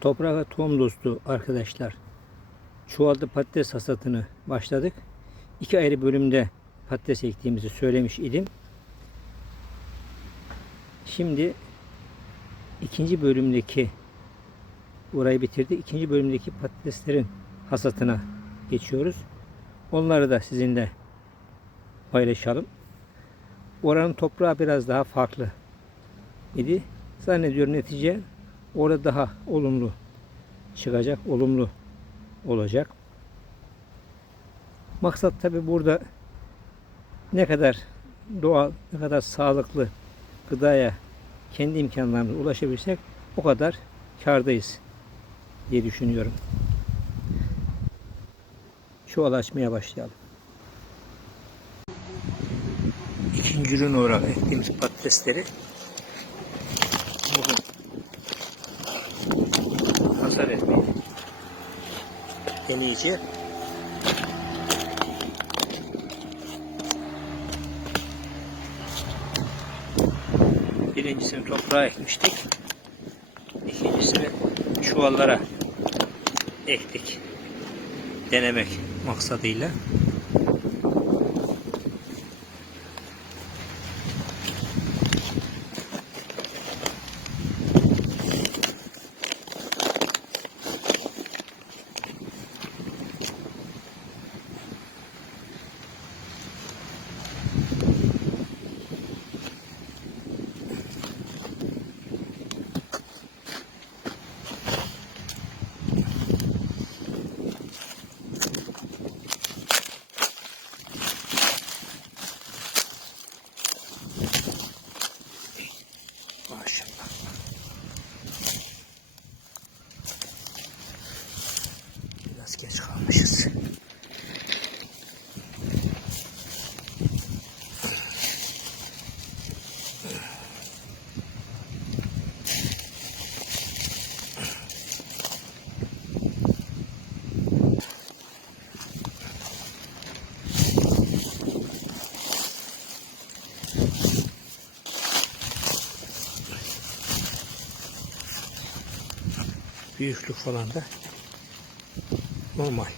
Toprak ve tohum dostu arkadaşlar. Çuvalda patates hasatını başladık. İki ayrı bölümde patates ektiğimizi söylemiş idim. Şimdi ikinci bölümdeki burayı bitirdi. İkinci bölümdeki patateslerin hasatına geçiyoruz. Onları da sizinle paylaşalım. Oranın toprağı biraz daha farklı idi. Zannediyorum netice orada daha olumlu çıkacak, olumlu olacak. Maksat tabi burada ne kadar doğal, ne kadar sağlıklı gıdaya kendi imkanlarımızla ulaşabilirsek o kadar kardayız diye düşünüyorum. Çuval açmaya başlayalım. İkinci ürün olarak ektiğimiz patatesleri hasar etmeyi deneyeceğiz. Birincisini toprağa ekmiştik. İkincisini çuvallara ektik. Denemek maksadıyla. Maşallah. Biraz geç kalmışız. Büyüklük falan da normal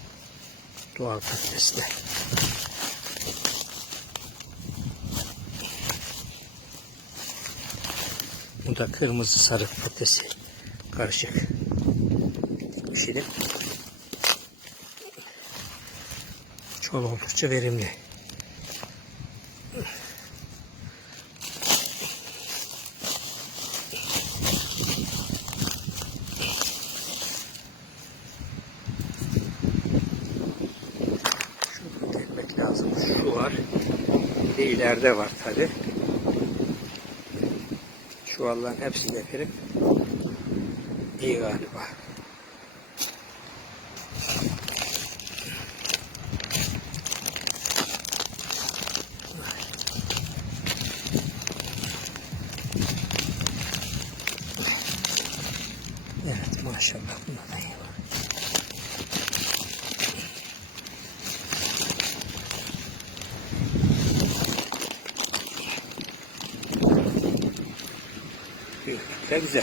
doğal patatesle. Bu da kırmızı sarı patatesi karışık dikmişim. Çok oldukça verimli. De ileride var tabi. Çuvalların hepsini dekerim. İyi galiba. Evet maşallah bunlardan iyi 再见。